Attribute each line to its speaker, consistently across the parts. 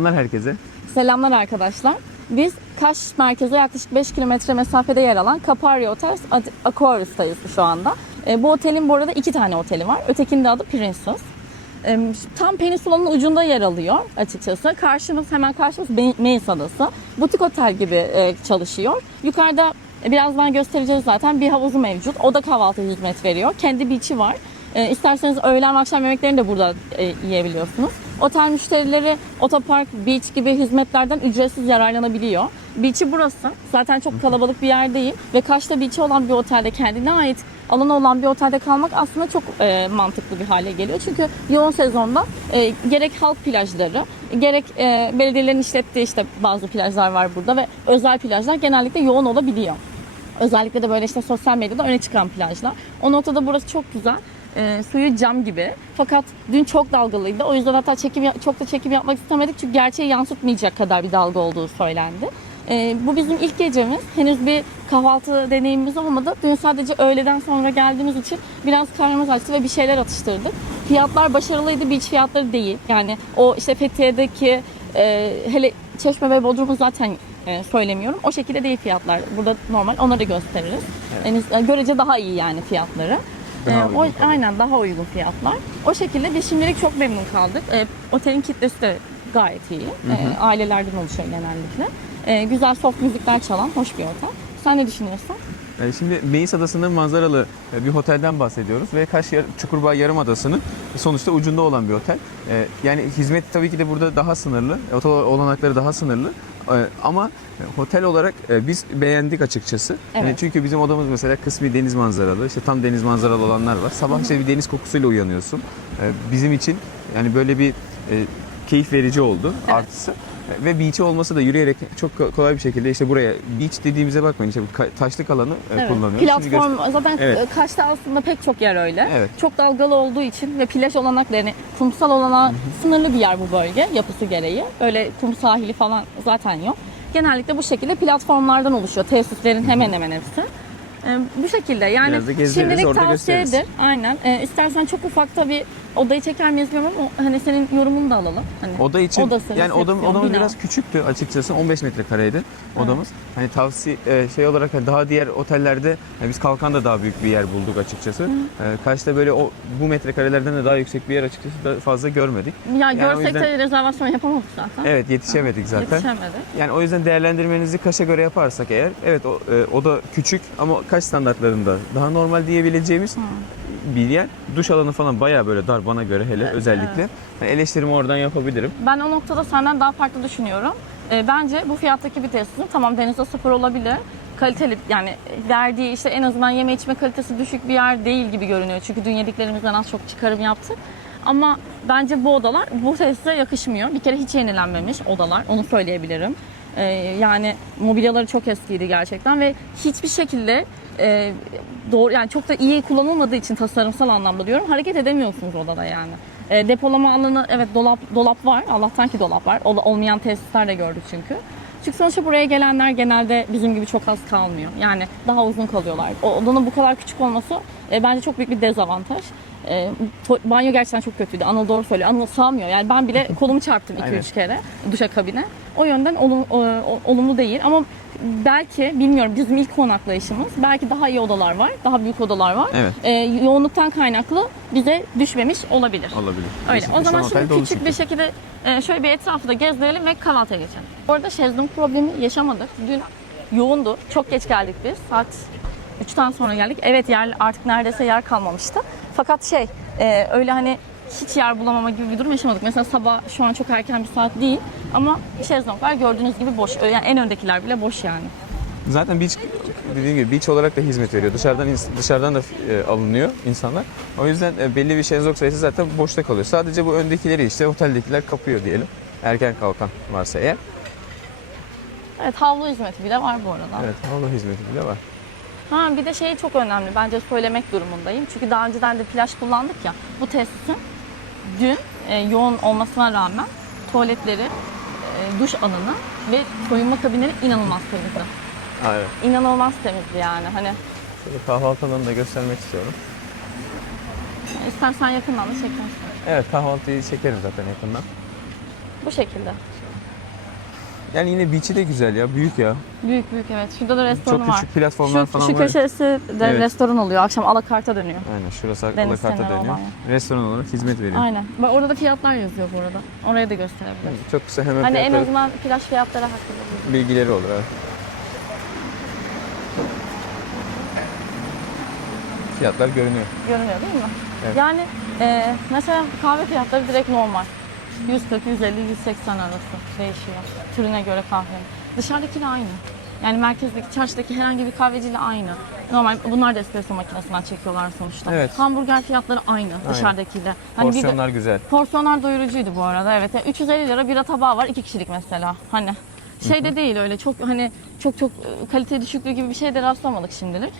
Speaker 1: Selamlar herkese.
Speaker 2: Selamlar arkadaşlar. Biz Kaş merkeze yaklaşık 5 kilometre mesafede yer alan Capario Hotels Aquarius'tayız şu anda. E, bu otelin bu arada iki tane oteli var. Ötekinin de adı Princess. E, tam Peninsula'nın ucunda yer alıyor açıkçası. Karşımız hemen karşımız Meis Adası. Butik otel gibi e, çalışıyor. Yukarıda e, birazdan göstereceğiz zaten bir havuzu mevcut. O da kahvaltı hizmet veriyor. Kendi beach'i var. E, isterseniz öğlen ve akşam yemeklerini de burada e, yiyebiliyorsunuz. Otel müşterileri otopark, beach gibi hizmetlerden ücretsiz yararlanabiliyor. Beach'i burası. Zaten çok kalabalık bir yer değil. Ve Kaş'ta beach'i olan bir otelde kendine ait alanı olan bir otelde kalmak aslında çok e, mantıklı bir hale geliyor. Çünkü yoğun sezonda e, gerek halk plajları, gerek e, belediyelerin işlettiği işte bazı plajlar var burada ve özel plajlar genellikle yoğun olabiliyor. Özellikle de böyle işte sosyal medyada öne çıkan plajlar. O noktada burası çok güzel. Ee, suyu cam gibi. Fakat dün çok dalgalıydı. O yüzden hatta çekim çok da çekim yapmak istemedik. Çünkü gerçeği yansıtmayacak kadar bir dalga olduğu söylendi. Ee, bu bizim ilk gecemiz. Henüz bir kahvaltı deneyimimiz olmadı. Dün sadece öğleden sonra geldiğimiz için biraz karnımız açtı ve bir şeyler atıştırdık. Fiyatlar başarılıydı. Beach fiyatları değil. Yani o işte Fethiye'deki e, hele Çeşme ve Bodrum'u zaten e, söylemiyorum. O şekilde değil fiyatlar. Burada normal. Onları da gösteririz. Yani, e, görece daha iyi yani fiyatları.
Speaker 1: Daha
Speaker 2: E,
Speaker 1: uygun
Speaker 2: o, aynen daha uygun fiyatlar. O şekilde biz şimdilik çok memnun kaldık. E, otelin kitlesi de gayet iyi. E, ailelerden oluşuyor genellikle. E, güzel soft müzikler çalan hoş bir otel. Sen ne düşünüyorsun?
Speaker 1: Ee, Şimdi Meis Adası'nın manzaralı e, bir otelden bahsediyoruz ve Kaş Çukurbağ Yarımadası'nın sonuçta ucunda olan bir otel. Ee, Yani hizmet tabii ki de burada daha sınırlı, otel olanakları daha sınırlı. Ee, Ama otel olarak e, biz beğendik açıkçası.
Speaker 2: Evet.
Speaker 1: Yani Çünkü bizim odamız mesela kısmi deniz manzaralı, işte tam deniz manzaralı olanlar var. Sabah işte bir deniz kokusuyla uyanıyorsun. Ee, Bizim için yani böyle bir e, keyif verici oldu artısı. Ve beach'i olması da yürüyerek çok ko- kolay bir şekilde işte buraya beach dediğimize bakmayın işte bu taşlık alanı e, kullanıyoruz. Şimdi
Speaker 2: Platform zaten
Speaker 1: Evet.
Speaker 2: e, Kaş'ta aslında pek çok yer öyle.
Speaker 1: Evet.
Speaker 2: Çok dalgalı olduğu için ve plaj olanakları yani kumsal olana sınırlı bir yer bu bölge yapısı gereği. Öyle kum sahili falan zaten yok. Genellikle bu şekilde platformlardan oluşuyor. Tesislerin hemen hemen hepsi. E, bu şekilde yani şimdilik tavsiyedir. Aynen. E, istersen çok ufakta bir odayı çeker miyiz bilmiyorum ama hani senin yorumunu da alalım. Hani
Speaker 1: Oda için
Speaker 2: odası,
Speaker 1: yani odam, odamız
Speaker 2: bina.
Speaker 1: biraz küçüktü açıkçası 15 metrekareydi odamız. Hani tavsiye e, şey olarak hani daha diğer otellerde yani biz kalkan da daha büyük bir yer bulduk açıkçası. E, Kaş'ta böyle o bu metrekarelerden de daha yüksek bir yer açıkçası da fazla görmedik.
Speaker 2: Ya
Speaker 1: Yani
Speaker 2: görsek
Speaker 1: yüzden-
Speaker 2: de rezervasyon yapamadık zaten.
Speaker 1: Evet yetişemedik zaten.
Speaker 2: Yetişemedik.
Speaker 1: Yani o yüzden değerlendirmenizi Kaş'a göre yaparsak eğer evet o, e, o da küçük ama Kaş standartlarında daha normal diyebileceğimiz bir yer. Duş alanı falan bayağı böyle dar bana göre hele özellikle. Yani eleştirimi oradan yapabilirim.
Speaker 2: Ben o noktada senden daha farklı düşünüyorum. Ee, bence bu fiyattaki bir tesisin tamam denizde sıfır olabilir. Kaliteli yani verdiği işte en azından yeme içme kalitesi düşük bir yer değil gibi görünüyor. Çünkü dün yediklerimizden az çok çıkarım yaptık. Ama bence bu odalar bu tesise yakışmıyor. Bir kere hiç yenilenmemiş odalar onu söyleyebilirim. Ee, yani mobilyaları çok eskiydi gerçekten ve hiçbir şekilde e, doğru yani çok da iyi kullanılmadığı için tasarımsal anlamda diyorum hareket edemiyorsunuz odada yani. E, depolama alanı evet dolap dolap var. Allah'tan ki dolap var. Ol- olmayan tesisler de gördük çünkü. Çünkü sonuçta buraya gelenler genelde bizim gibi çok az kalmıyor. Yani daha uzun kalıyorlar. O odanın bu kadar küçük olması e, bence çok büyük bir dezavantaj. E, banyo gerçekten çok kötüydü. Anıl doğru söylüyor. Anıl sığamıyor. Yani ben bile kolumu çarptım 2-3
Speaker 1: Aynen.
Speaker 2: kere duşakabine. O yönden olum- o- o- olumlu değil ama belki bilmiyorum bizim ilk konaklayışımız belki daha iyi odalar var. Daha büyük odalar var.
Speaker 1: Evet.
Speaker 2: E, yoğunluktan kaynaklı bize düşmemiş olabilir.
Speaker 1: Olabilir.
Speaker 2: Öyle.
Speaker 1: Kesinlikle.
Speaker 2: O zaman şimdi küçük bir şekilde e, şöyle bir etrafı da gezdirelim ve kahvaltıya geçelim. Bu arada şezlong problemi yaşamadık. Dün yoğundu. Çok geç geldik biz. Saat 3'ten sonra geldik. Evet yer artık neredeyse yer kalmamıştı. Fakat şey e, öyle hani hiç yer bulamama gibi bir durum yaşamadık. Mesela sabah şu an çok erken bir saat değil ama şezlonglar gördüğünüz gibi boş. Yani en öndekiler bile boş yani.
Speaker 1: Zaten beach dediğim gibi beach olarak da hizmet veriyor. Dışarıdan dışarıdan da e, alınıyor insanlar. O yüzden e, belli bir şezlong sayısı zaten boşta kalıyor. Sadece bu öndekileri işte oteldekiler kapıyor diyelim. Erken kalkan varsa eğer.
Speaker 2: Evet havlu hizmeti bile var bu arada.
Speaker 1: Evet, havlu hizmeti bile var.
Speaker 2: Ha bir de şey çok önemli bence söylemek durumundayım. Çünkü daha önceden de plaj kullandık ya. Bu tesisin dün e, yoğun olmasına rağmen tuvaletleri, e, duş alanı ve soyunma kabinleri inanılmaz temizdi.
Speaker 1: Evet.
Speaker 2: İnanılmaz temizdi yani. Hani
Speaker 1: Şöyle kahvaltı alanını da göstermek istiyorum.
Speaker 2: istersen yakından da çekersin.
Speaker 1: Evet kahvaltıyı çekerim zaten yakından.
Speaker 2: Bu şekilde.
Speaker 1: Yani yine beach'i de güzel ya. Büyük ya.
Speaker 2: Büyük büyük evet. Şurada da restoranı
Speaker 1: Çok
Speaker 2: var.
Speaker 1: küçük platformlar
Speaker 2: Şu,
Speaker 1: falan
Speaker 2: şu
Speaker 1: var. ya.
Speaker 2: köşesi de
Speaker 1: Evet.
Speaker 2: restoran oluyor. Akşam alakarta dönüyor.
Speaker 1: Aynen şurası
Speaker 2: Deniz
Speaker 1: alakarta dönüyor.
Speaker 2: olan
Speaker 1: Restoran olarak hizmet veriyor.
Speaker 2: Aynen. Bak orada da fiyatlar yazıyor bu arada. Oraya da gösterebilirim.
Speaker 1: Çok kısa hemen
Speaker 2: Hani en azından plaj fiyatları hakkında. bilgi.
Speaker 1: bilgileri olur. Evet. Fiyatlar görünüyor.
Speaker 2: Görünüyor değil mi?
Speaker 1: Evet.
Speaker 2: Yani e, mesela kahve fiyatları direkt normal. 140, 150, 180 arası değişiyor. Türüne göre kahvenin. Dışarıdakiyle aynı. Yani merkezdeki, çarşıdaki herhangi bir kahveciyle aynı. Normal bunlar da espresso makinesinden çekiyorlar sonuçta.
Speaker 1: Evet.
Speaker 2: Hamburger fiyatları aynı, dışarıdakiyle. Hani bir de-
Speaker 1: Porsiyonlar güzel.
Speaker 2: Porsiyonlar doyurucuydu bu arada evet. Yani 350 lira bira tabağı var iki kişilik mesela. Hani şey de değil öyle çok hani çok çok e, kalite düşüklüğü gibi bir şey de rastlamadık şimdilik.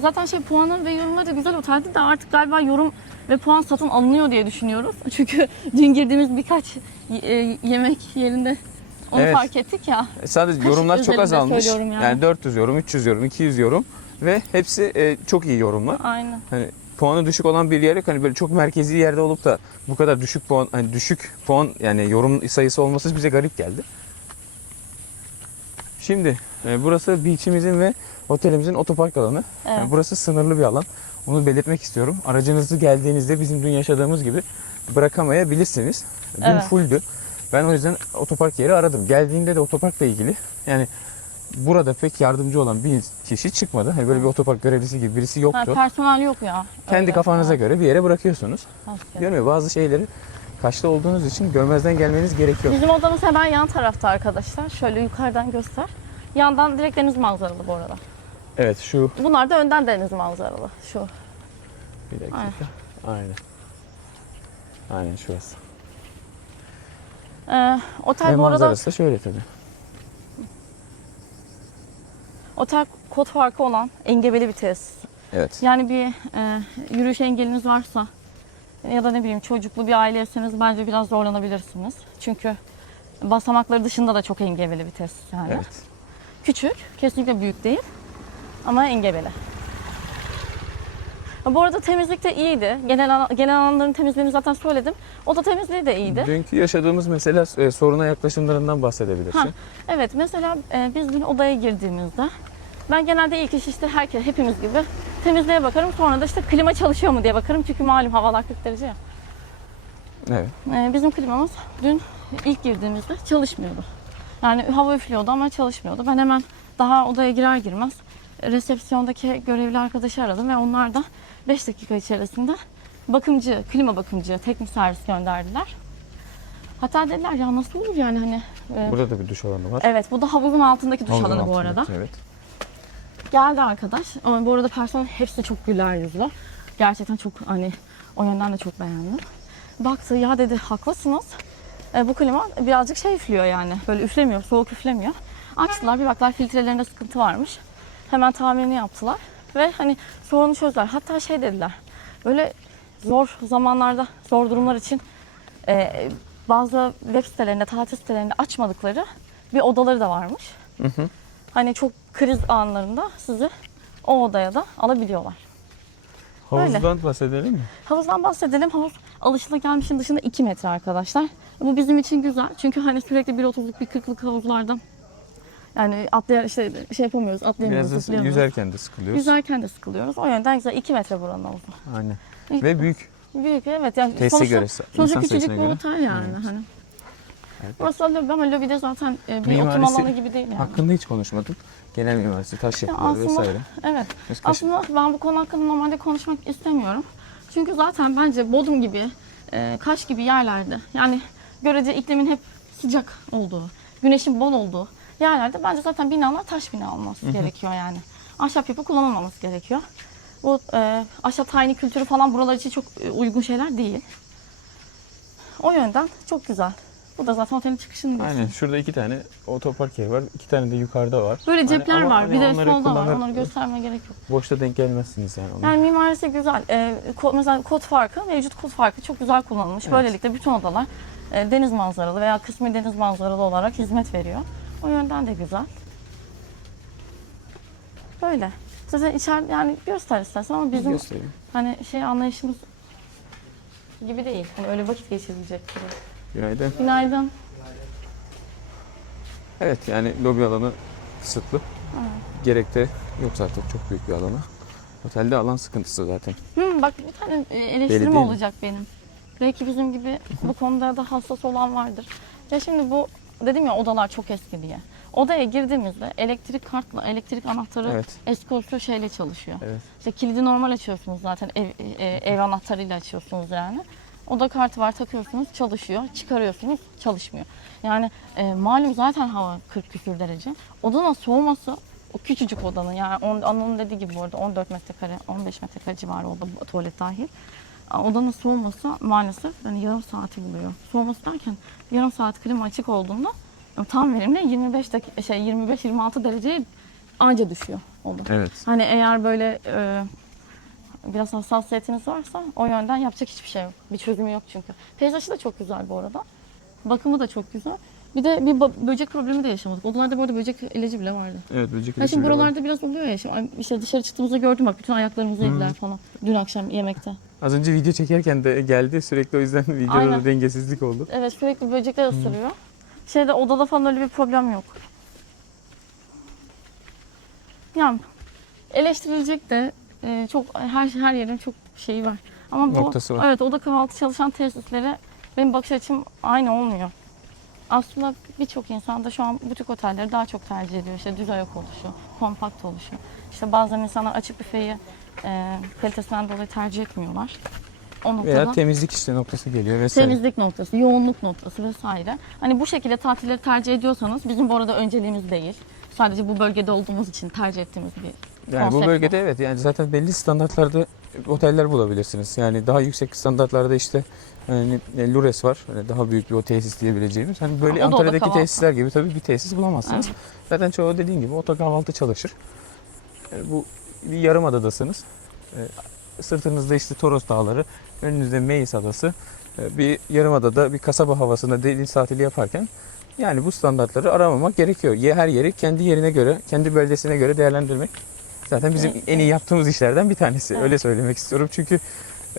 Speaker 2: Zaten şey puanı ve yorumları da güzel otelde de artık galiba yorum ve puan satın alınıyor diye düşünüyoruz. Çünkü dün girdiğimiz birkaç e, yemek yerinde onu
Speaker 1: Evet.
Speaker 2: fark ettik ya.
Speaker 1: E, Sadece yorumlar çok azalmış.
Speaker 2: söylüyorum yani.
Speaker 1: Yani 400 yorum, 300 yorum, 200 yorum ve hepsi e, çok iyi yorumlar.
Speaker 2: Aynen.
Speaker 1: Hani puanı düşük olan bir yer yok. Hani böyle çok merkezi yerde olup da bu kadar düşük puan hani düşük puan yani yorum sayısı olması bize garip geldi. Şimdi e, burası beach'imizin ve otelimizin otopark alanı.
Speaker 2: Evet.
Speaker 1: Yani burası sınırlı bir alan. Onu belirtmek istiyorum. Aracınızı geldiğinizde bizim dün yaşadığımız gibi bırakamayabilirsiniz. Dün
Speaker 2: Evet.
Speaker 1: fulldü. Ben o yüzden otopark yeri aradım. Geldiğinde de otoparkla ilgili yani burada pek yardımcı olan bir kişi çıkmadı. Hani böyle bir otopark görevlisi gibi birisi
Speaker 2: Ha,
Speaker 1: yoktu.
Speaker 2: personel yok ya.
Speaker 1: Kendi
Speaker 2: Öyle.
Speaker 1: kafanıza
Speaker 2: Ha,
Speaker 1: göre bir yere bırakıyorsunuz. Diyorum ya bazı şeyleri kaçta olduğunuz için görmezden gelmeniz gerekiyor.
Speaker 2: Bizim odamız hemen yan tarafta arkadaşlar. Şöyle yukarıdan göster. Yandan direkt deniz manzaralı bu arada.
Speaker 1: Evet şu
Speaker 2: Bunlar da önden deniz manzaralı. Şu.
Speaker 1: bir dakika.
Speaker 2: Aynen.
Speaker 1: Aynen. Aynen şurası.
Speaker 2: Ee, otel
Speaker 1: Ve
Speaker 2: bu arada
Speaker 1: manzarası da şöyle tabii.
Speaker 2: otel kod farkı olan engebeli bir tesis.
Speaker 1: Evet.
Speaker 2: Yani bir e, yürüyüş engeliniz varsa ya da ne bileyim çocuklu bir aileyseniz bence biraz zorlanabilirsiniz. Çünkü basamakları dışında da çok engebeli bir tesis yani.
Speaker 1: Evet.
Speaker 2: Küçük, kesinlikle büyük değil ama engebeli. Bu arada temizlik de iyiydi. Genel, alan- genel alanların temizliğini zaten söyledim. Oda temizliği de iyiydi.
Speaker 1: Dünkü yaşadığımız mesela e, soruna yaklaşımlarından bahsedebilirsin.
Speaker 2: Ha, evet mesela e, biz dün odaya girdiğimizde ben genelde ilk iş işte herkes hepimiz gibi temizliğe bakarım. Sonra da işte klima çalışıyor mu diye bakarım. Çünkü malum havalar 40 derece ya.
Speaker 1: Evet.
Speaker 2: E, bizim klimamız dün ilk girdiğimizde çalışmıyordu. Yani hava üflüyordu ama çalışmıyordu. Ben hemen daha odaya girer girmez resepsiyondaki görevli arkadaşı aradım ve onlar da 5 dakika içerisinde bakımcı, klima bakımcı, teknik servis gönderdiler. Hatta dediler ya nasıl olur yani hani e,
Speaker 1: Burada da bir duş alanı var.
Speaker 2: Evet bu da havuzun altındaki duş
Speaker 1: Havuzun
Speaker 2: alanı bu
Speaker 1: altında,
Speaker 2: arada.
Speaker 1: Evet.
Speaker 2: Geldi arkadaş. Ama bu arada personel hepsi çok güler yüzlü. Gerçekten çok hani o yönden de çok beğendim. Baktı ya dedi haklısınız. E, bu klima birazcık şey üflüyor yani. Böyle üflemiyor, soğuk üflemiyor. Açtılar bir baklar filtrelerinde sıkıntı varmış. Hemen tamirini yaptılar. Ve hani sorunu çözdüler. Hatta şey dediler. Böyle zor zamanlarda, zor durumlar için e, bazı web sitelerinde, tatil sitelerinde açmadıkları bir odaları da varmış. Hani çok kriz anlarında sizi o odaya da alabiliyorlar.
Speaker 1: Havuzdan bahsedelim mi?
Speaker 2: Havuzdan bahsedelim. Havuz alışılagelmişin dışında 2 metre arkadaşlar. Bu bizim için güzel. Çünkü hani sürekli 1.30'luk bir 40'lık havuzlarda yani atlayan işte şey yapamıyoruz, atlayamıyoruz,
Speaker 1: Biraz da
Speaker 2: zıplayamıyoruz.
Speaker 1: yüzerken de sıkılıyoruz.
Speaker 2: Yüzerken de sıkılıyoruz. O yönden güzel. 2 metre buranın havuzu.
Speaker 1: Aynen. Ve büyük.
Speaker 2: Büyük evet. Yani
Speaker 1: Tesise
Speaker 2: sonuçta,
Speaker 1: göre,
Speaker 2: sonuçta
Speaker 1: insan
Speaker 2: küçücük
Speaker 1: sayısına
Speaker 2: bir
Speaker 1: göre.
Speaker 2: otel yani. Hani.
Speaker 1: Evet.
Speaker 2: Burası da lobi ama lobide zaten e, bir
Speaker 1: Mimarisi-
Speaker 2: oturma alanı gibi değil yani.
Speaker 1: Hakkında hiç konuşmadık. Genel mimarisi, taş
Speaker 2: Ya
Speaker 1: yapıları
Speaker 2: aslında-
Speaker 1: vesaire.
Speaker 2: Evet.
Speaker 1: Biz kaş-
Speaker 2: Aslında ben bu konu hakkında normalde konuşmak istemiyorum. Çünkü zaten bence Bodrum gibi, e, Kaş gibi yerlerde yani görece iklimin hep sıcak olduğu, güneşin bol olduğu yerlerde bence zaten binalar taş bina olması gerekiyor yani. Ahşap yapı kullanılmaması gerekiyor. Bu e, ahşap tayini kültürü falan buralar için çok e, uygun şeyler değil. O yönden çok güzel. Bu da zaten otelin çıkışını gösteriyor.
Speaker 1: Aynen. Şurada iki tane otopark yeri var. İki tane de yukarıda var.
Speaker 2: Böyle
Speaker 1: Hani
Speaker 2: cepler
Speaker 1: ama
Speaker 2: var.
Speaker 1: hani
Speaker 2: bir de
Speaker 1: onları
Speaker 2: solda var. Onları göstermeye gerek yok.
Speaker 1: Boşta denk gelmezsiniz yani.
Speaker 2: Yani mimarisi güzel. Ee, ko- mesela kod farkı, mevcut kod farkı çok güzel kullanılmış. Böylelikle bütün odalar e, deniz manzaralı veya kısmi deniz manzaralı olarak hizmet veriyor. O yönden de güzel. Böyle. Zaten içer yani göster istersen ama bizim
Speaker 1: Göstereyim.
Speaker 2: hani şey anlayışımız gibi değil. Hani öyle vakit geçirilecek gibi.
Speaker 1: Günaydın.
Speaker 2: Günaydın.
Speaker 1: Evet yani lobi alanı kısıtlı. Gerek de yok zaten çok büyük bir alana. Otelde alan sıkıntısı zaten.
Speaker 2: Hı, bak bir tane e, eleştirim
Speaker 1: mi?
Speaker 2: olacak benim. Belki bizim gibi bu konuda da hassas olan vardır. Ya şimdi bu dedim ya odalar çok eski diye. Odaya girdiğimizde elektrik kartla, elektrik anahtarı
Speaker 1: Evet.
Speaker 2: eski usul şeyle çalışıyor.
Speaker 1: Evet.
Speaker 2: İşte kilidi normal açıyorsunuz zaten ev, e, ev anahtarıyla açıyorsunuz yani. Oda kartı var takıyorsunuz çalışıyor. Çıkarıyorsunuz çalışmıyor. Yani e, malum zaten hava 40 küsür derece. Odanın soğuması o küçücük odanın yani on, Anıl'ın dediği gibi bu arada 14 metrekare 15 metrekare civarı bu tuvalet dahil. Odanın soğuması maalesef hani yarım saati buluyor. Soğuması derken yarım saat klima açık olduğunda e, tam verimli 25 dakika şey 25-26 dereceye anca düşüyor oda.
Speaker 1: Evet.
Speaker 2: Hani eğer böyle e, biraz hassasiyetiniz varsa o yönden yapacak hiçbir şey yok. Bir çözümü yok çünkü. Peyzajı da çok güzel bu arada. Bakımı da çok güzel. Bir de bir böcek problemi de yaşamadık. Odalarda bu arada böcek ilacı bile vardı.
Speaker 1: Evet böcek
Speaker 2: şimdi
Speaker 1: ilacı bile var.
Speaker 2: buralarda biraz oluyor ya. Şimdi işte dışarı çıktığımızda gördüm bak bütün ayaklarımızı yediler falan. Dün akşam yemekte.
Speaker 1: Az önce video çekerken de geldi sürekli o yüzden videoda
Speaker 2: Aynen.
Speaker 1: da dengesizlik oldu.
Speaker 2: Evet sürekli böcekler ısırıyor. Şeyde odada falan öyle bir problem yok. Yani eleştirilecek de e, çok her her yerin çok şeyi var. Ama bu
Speaker 1: Noktası var.
Speaker 2: evet oda kahvaltı çalışan tesislere benim bakış açım aynı olmuyor. Aslında birçok insan da şu an butik otelleri daha çok tercih ediyor. İşte düz ayak oluşu, kompakt oluşu. İşte bazen insanlar açık büfeyi e, kalitesinden dolayı tercih etmiyorlar. O noktada
Speaker 1: Veya temizlik işte noktası geliyor vesaire.
Speaker 2: temizlik noktası, yoğunluk noktası vesaire. Hani bu şekilde tatilleri tercih ediyorsanız bizim bu arada önceliğimiz değil. Sadece bu bölgede olduğumuz için tercih ettiğimiz bir
Speaker 1: Yani bu
Speaker 2: konsept
Speaker 1: bölgede evet yani zaten belli standartlarda oteller bulabilirsiniz. Yani daha yüksek standartlarda işte hani e, Lures var. Hani daha büyük bir o tesis diyebileceğimiz. Hani böyle
Speaker 2: Ha, o da oda
Speaker 1: Antalya'daki tesisler gibi tabii bir tesis bulamazsınız. Zaten çoğu dediğin gibi oto kahvaltı çalışır. Yani bu bir yarım adadasınız. E, Sırtınızda işte Toros Dağları, önünüzde Meis Adası. E, Bir yarım adada bir kasaba havasında deniz tatili yaparken yani bu standartları aramamak gerekiyor. Her yeri kendi yerine göre, kendi bölgesine göre değerlendirmek zaten bizim
Speaker 2: Evet,
Speaker 1: en iyi yaptığımız işlerden bir tanesi.
Speaker 2: Evet.
Speaker 1: Öyle söylemek istiyorum. Çünkü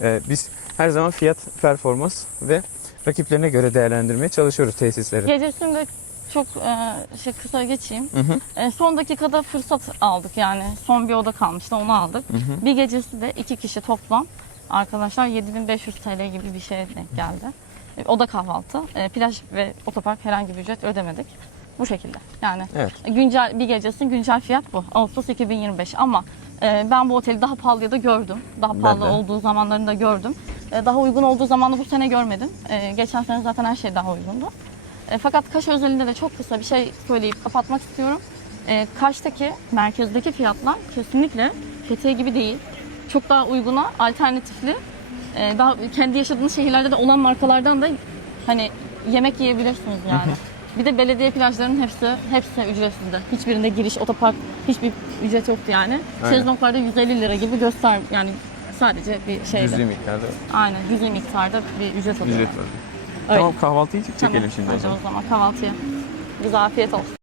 Speaker 1: e, biz her zaman fiyat, performans ve rakiplerine göre değerlendirmeye çalışıyoruz tesisleri.
Speaker 2: Gecesinde çok e, şey kısa geçeyim.
Speaker 1: Hı hı.
Speaker 2: E, son dakikada fırsat aldık yani. Son bir oda kalmıştı onu aldık.
Speaker 1: Hı hı.
Speaker 2: Bir gecesi de iki kişi toplam arkadaşlar 7500 TL gibi bir şeye denk geldi. E, oda kahvaltı, e, plaj ve otopark herhangi bir ücret ödemedik. Bu şekilde. Yani
Speaker 1: Evet.
Speaker 2: güncel bir gecesinin güncel fiyat bu. Ağustos 2025 ama e, ben bu oteli daha pahalıya da gördüm. Daha
Speaker 1: Ben
Speaker 2: pahalı
Speaker 1: de.
Speaker 2: olduğu zamanlarında gördüm. E, daha uygun olduğu zamanı bu sene görmedim. E, geçen sene zaten her şey daha uygundu. E, fakat Kaş özelinde de çok kısa bir şey söyleyip kapatmak istiyorum. E, Kaş'taki merkezdeki fiyatlar kesinlikle Fethiye gibi değil. Çok daha uyguna, alternatifli. e, daha kendi yaşadığınız şehirlerde de olan markalardan da hani yemek yiyebilirsiniz yani. Bir de belediye plajlarının hepsi hepsi ücretsizdi. Hiçbirinde giriş, otopark hiçbir ücret yoktu yani.
Speaker 1: Aynen.
Speaker 2: Şezlonglarda 150 lira gibi göster yani sadece bir şeydi.
Speaker 1: Cüzi miktarda
Speaker 2: Aynen cüzi miktarda bir ücret alıyor.
Speaker 1: ücret var.
Speaker 2: Öyle.
Speaker 1: Tamam kahvaltıyı çekelim
Speaker 2: Tamam,
Speaker 1: şimdi
Speaker 2: hadi o zaman kahvaltıya. Bize afiyet olsun.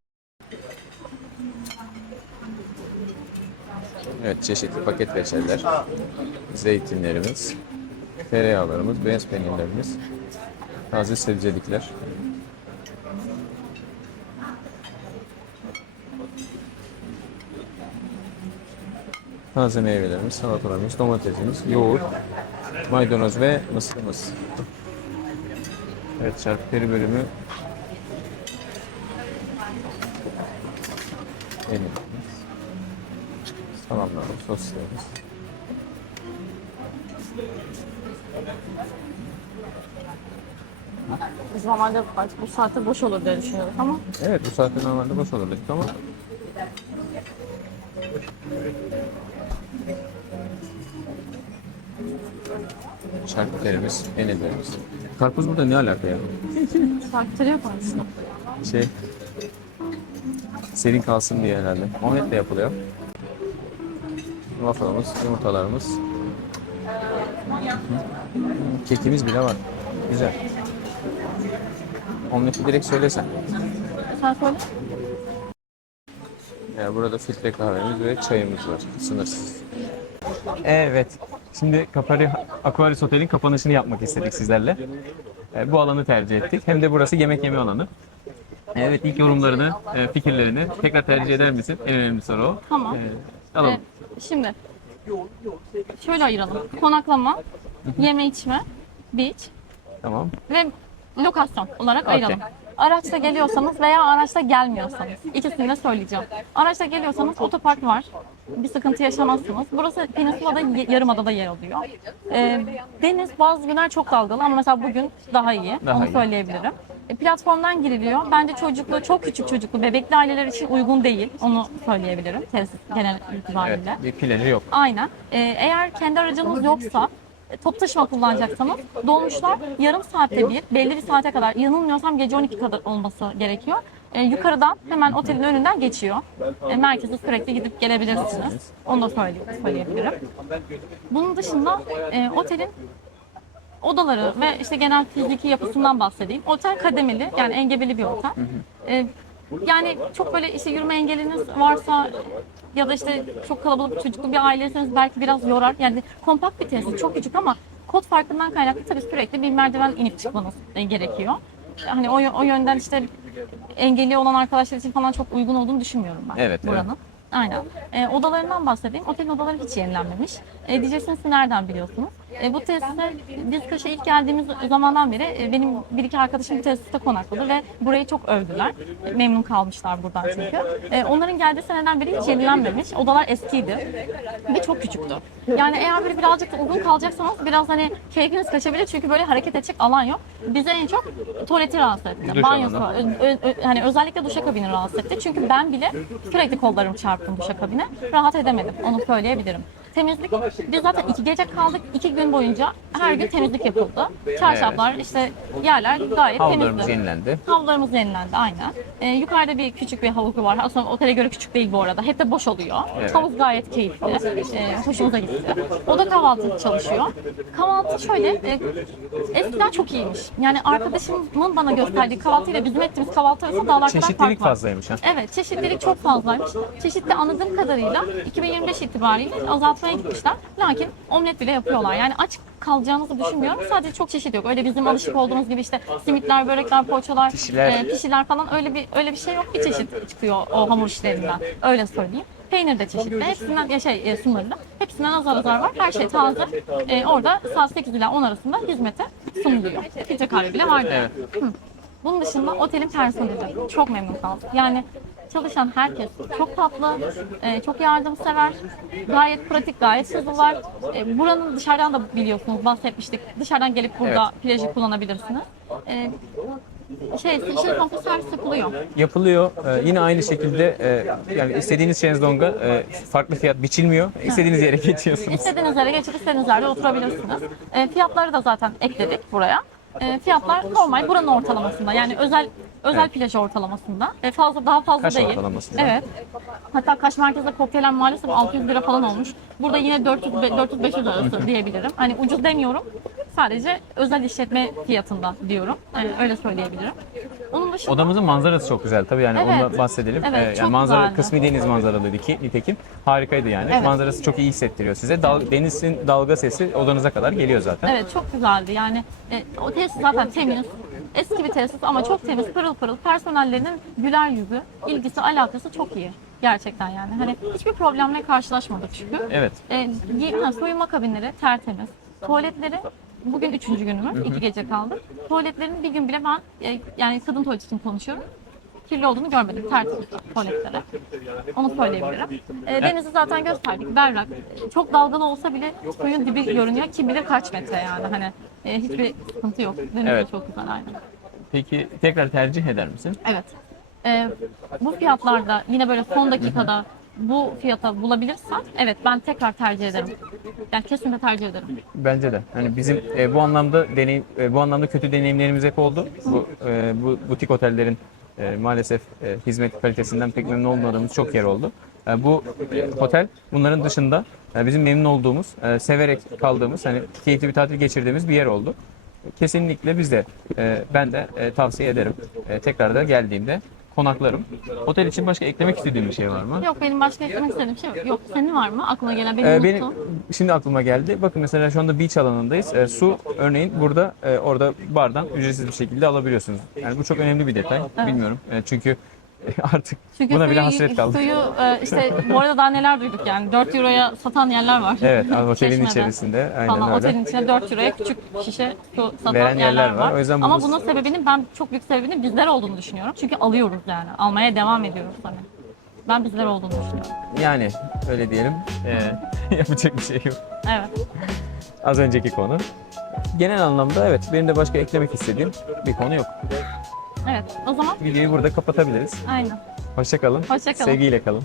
Speaker 1: Evet çeşitli paket reçeller, zeytinlerimiz, tereyağlarımız, beyaz peynirlerimiz, taze sebzelikler. Taze meyvelerimiz, salatalarımız, domatesimiz, yoğurt, maydanoz ve mısırımız. Evet şarküteri bölümü peynirlerimiz, salamlarımız, soslarımız.
Speaker 2: Biz normalde artık bu saatte boş olur diye düşünüyoruz ama
Speaker 1: Evet bu saatte normalde boş olur dedik ama Şarküterimiz, enelerimiz. Karpuz burada ne alaka ya?
Speaker 2: şarküteri yaparız.
Speaker 1: Şey, serin kalsın diye herhalde. Omlet de yapılıyor. Waffle'ımız, yumurtalarımız. Kekimiz bile var. Güzel. Omleti direkt söylesen.
Speaker 2: Sen söyle.
Speaker 1: Yani burada filtre kahvemiz ve çayımız var. Sınırsız. Evet. Şimdi Kapari Aquarius Otel'in kapanışını yapmak istedik sizlerle. E, bu alanı tercih ettik. Hem de burası yemek yeme alanı. Evet ilk yorumlarını, e, fikirlerini tekrar tercih eder misin? En önemli soru o.
Speaker 2: Tamam.
Speaker 1: E, alalım.
Speaker 2: Ee, şimdi şöyle ayıralım. Konaklama, yeme içme, beach
Speaker 1: Tamam.
Speaker 2: ve lokasyon olarak
Speaker 1: Okey.
Speaker 2: ayıralım. Araçla geliyorsanız veya araçla gelmiyorsanız ikisini de söyleyeceğim. Araçla geliyorsanız otopark var. Bir sıkıntı yaşamazsınız. Burası Peninsula'da Yarımada'da yer alıyor. Ee, deniz bazı günler çok dalgalı ama mesela bugün daha iyi.
Speaker 1: Daha
Speaker 2: Onu
Speaker 1: iyi.
Speaker 2: söyleyebilirim. E, platformdan giriliyor. Bence çocuklu, çok küçük çocuklu, bebekli aileler için uygun değil. Onu söyleyebilirim tesis genel itibariyle.
Speaker 1: Evet. Bir plajı yok.
Speaker 2: Aynen. Ee, eğer kendi aracınız yoksa e, top taşıma kullanacaksanız dolmuşlar yarım saatte bir, belli bir saate kadar, yanılmıyorsam gece 12 kadar olması gerekiyor. Ee, yukarıdan hemen otelin önünden geçiyor. E, merkeze sürekli gidip gelebilirsiniz. Onu da söyle, söyleyebilirim. Bunun dışında e, otelin odaları ve işte genel fiziki yapısından bahsedeyim. Otel kademeli yani engebeli bir otel. E, yani çok böyle işte yürüme engeliniz varsa ya da işte çok kalabalık çocuklu bir ailesiniz belki biraz yorar. Yani kompakt bir tesis çok küçük ama kod farkından kaynaklı tabii sürekli bir merdiven inip çıkmanız e, gerekiyor. Hani o, o yönden işte engelli olan arkadaşlar için falan çok uygun olduğunu düşünmüyorum ben
Speaker 1: Evet, evet.
Speaker 2: buranın. Aynen. E, odalarından bahsedeyim. Otelin odaları hiç yenilenmemiş. E, diyeceksiniz nereden biliyorsunuz? E, bu tesise biz Kaş'a ilk geldiğimiz zamandan beri e, benim bir iki arkadaşım bu tesiste konakladı ve burayı çok övdüler. Memnun kalmışlar buradan çünkü. E, onların geldiği seneden beri hiç yenilenmemiş. Odalar eskiydi ve çok küçüktü. Yani eğer böyle birazcık da uzun kalacaksanız biraz hani keyfiniz kaçabilir çünkü böyle hareket edecek alan yok. Bize en çok tuvaleti rahatsız etti.
Speaker 1: Duş
Speaker 2: Banyosu.
Speaker 1: alanı.
Speaker 2: Ö- ö- ö- hani özellikle duşakabini rahatsız etti. Çünkü ben bile sürekli kollarım çarptım duşakabine. Rahat edemedim. Onu söyleyebilirim. Temizlik, biz zaten iki gece kaldık. iki gün boyunca her gün temizlik yapıldı. Çarşaflar, işte yerler gayet
Speaker 1: Havlularımız
Speaker 2: temizdi.
Speaker 1: yenilendi.
Speaker 2: Havlularımız yenilendi aynen. Ee, yukarıda bir küçük bir havuzu var. Aslında otele göre küçük değil bu arada. Hep de boş oluyor.
Speaker 1: Evet.
Speaker 2: Havuz gayet keyifli. Ee, hoşumuza gitti. O da kahvaltı çalışıyor. Kahvaltı şöyle, e, eskiden çok iyiymiş. Yani arkadaşımın bana gösterdiği kahvaltıyla bizim ettiğimiz kahvaltı arasında dağlar kadar fark
Speaker 1: Çeşitlilik
Speaker 2: var.
Speaker 1: fazlaymış ha.
Speaker 2: Evet, çeşitlilik çok fazlaymış. Çeşitli anladığım kadarıyla 2025 itibariyle azaltmaya gitmişler. Lakin omlet bile yapıyorlar. Yani aç kalacağınızı düşünmüyorum. Sadece çok çeşit yok. Öyle bizim alışık olduğumuz gibi işte simitler, börekler, poğaçalar,
Speaker 1: Pişiler.
Speaker 2: e, pişiler falan öyle bir öyle bir şey yok. Bir çeşit çıkıyor o hamur işlerinden. Öyle söyleyeyim. Peynir de çeşitli. Hepsinden ya şey e, sınırlı. Hepsinden azar azar var. Her şey taze. E, orada saat 8 ile 10 arasında hizmete sunuluyor. Filtre kahve bile vardı.
Speaker 1: Evet.
Speaker 2: Bunun dışında otelin personeli çok memnun kaldım. Yani çalışan herkes çok tatlı, e, çok yardımsever, gayet pratik, gayet hızlılar. E, buranın dışarıdan da biliyorsunuz bahsetmiştik. Dışarıdan gelip burada plajı kullanabilirsiniz. E, şey, şezlongda servis yapılıyor.
Speaker 1: Yapılıyor. Ee, yine aynı şekilde e, yani istediğiniz şezlonga e, farklı fiyat biçilmiyor. İstediğiniz yere geçiyorsunuz.
Speaker 2: İstediğiniz yere geçip istediğiniz yerde oturabilirsiniz. E, fiyatları da zaten ekledik buraya. E, fiyatlar normal buranın ortalamasında yani özel özel
Speaker 1: Evet.
Speaker 2: plaj ortalamasında. E, fazla daha fazla
Speaker 1: Kaş
Speaker 2: değil.
Speaker 1: ortalamasında.
Speaker 2: Evet. Hatta Kaş merkezde kokteyller maalesef 600 lira falan olmuş. Burada yine 400 be- 400-500 arası diyebilirim. Hani ucuz demiyorum. Sadece özel işletme fiyatında diyorum. Yani öyle söyleyebilirim. Onun dışında
Speaker 1: Odamızın manzarası çok güzel tabii yani
Speaker 2: Evet.
Speaker 1: ondan bahsedelim.
Speaker 2: Evet,
Speaker 1: Ee, yani
Speaker 2: çok
Speaker 1: manzara
Speaker 2: güzeldi.
Speaker 1: kısmi deniz manzaralıydı ki nitekim harikaydı yani.
Speaker 2: Evet.
Speaker 1: Manzarası çok iyi hissettiriyor size. Dal, denizin dalga sesi odanıza kadar geliyor zaten.
Speaker 2: Evet çok güzeldi. Yani e, o tesis zaten temiz. Eski bir tesis ama çok temiz, pırıl pırıl. Personellerinin güler yüzü, ilgisi, alakası çok iyi. Gerçekten yani. Hani hiçbir problemle karşılaşmadık çünkü.
Speaker 1: Evet.
Speaker 2: E, gi- ha, soyunma kabinleri tertemiz. Tuvaletleri bugün üçüncü günümüz. iki gece kaldık. Tuvaletlerin bir gün bile ben e, yani kadın tuvalet için konuşuyorum. Kirli olduğunu görmedim. Tertemiz tuvaletleri. Onu söyleyebilirim. E, denizi zaten gösterdik. Berrak. Çok dalgalı olsa bile suyun dibi görünüyor. Kim bilir kaç metre yani. Hani e, hiçbir sıkıntı yok. Deniz
Speaker 1: Evet.
Speaker 2: de çok güzel aynen.
Speaker 1: Peki tekrar tercih eder misin?
Speaker 2: Evet. E, bu fiyatlarda yine böyle son dakikada bu fiyata bulabilirsem evet ben tekrar tercih ederim. Yani kesinlikle tercih ederim.
Speaker 1: Bence de. Hani bizim e, bu anlamda deneyim e, bu anlamda kötü deneyimlerimiz hep oldu. Bu e, bu butik otellerin e, maalesef e, hizmet kalitesinden pek memnun olmadığımız çok yer oldu. E, bu otel bunların dışında e, bizim memnun olduğumuz, e, severek kaldığımız, hani keyifli bir tatil geçirdiğimiz bir yer oldu. Kesinlikle biz de e, ben de e, tavsiye ederim. E, tekrar da geldiğimde konaklarım. Otel için başka eklemek istediğim bir şey var mı?
Speaker 2: Yok benim başka eklemek istediğim şey yok. Yok senin var mı? Aklına gelen benim
Speaker 1: Ee,
Speaker 2: unuttum.
Speaker 1: benim şimdi aklıma geldi. Bakın mesela şu anda beach alanındayız. Ee, su örneğin burada e, orada bardan ücretsiz bir şekilde alabiliyorsunuz. Yani bu çok önemli bir detay. Bilmiyorum. E, çünkü artık
Speaker 2: Çünkü
Speaker 1: buna bile
Speaker 2: suyu-
Speaker 1: hasret kaldım.
Speaker 2: Suyu e, işte bu arada daha neler duyduk yani 4 euroya satan yerler var.
Speaker 1: Evet, otelin
Speaker 2: Çeşmede
Speaker 1: içerisinde aynen
Speaker 2: Falan
Speaker 1: öyle.
Speaker 2: otelin içine 4 euroya küçük şişe su satan
Speaker 1: Veren
Speaker 2: yerler,
Speaker 1: yerler var.
Speaker 2: var.
Speaker 1: O yüzden
Speaker 2: Ama
Speaker 1: bunu-
Speaker 2: bunun sebebinin ben çok büyük sebebinin bizler olduğunu düşünüyorum. Çünkü alıyoruz yani. Almaya devam ediyoruz hani. Ben bizler olduğunu düşünüyorum.
Speaker 1: Yani öyle diyelim. Ee, yapacak bir şey yok.
Speaker 2: Evet.
Speaker 1: Az önceki konu. Genel anlamda evet benim de başka eklemek istediğim bir konu yok.
Speaker 2: Evet. O zaman
Speaker 1: Videoyu burada kapatabiliriz.
Speaker 2: aynen.
Speaker 1: Hoşça kalın.
Speaker 2: Hoşça kalın.
Speaker 1: Sevgiyle kalın.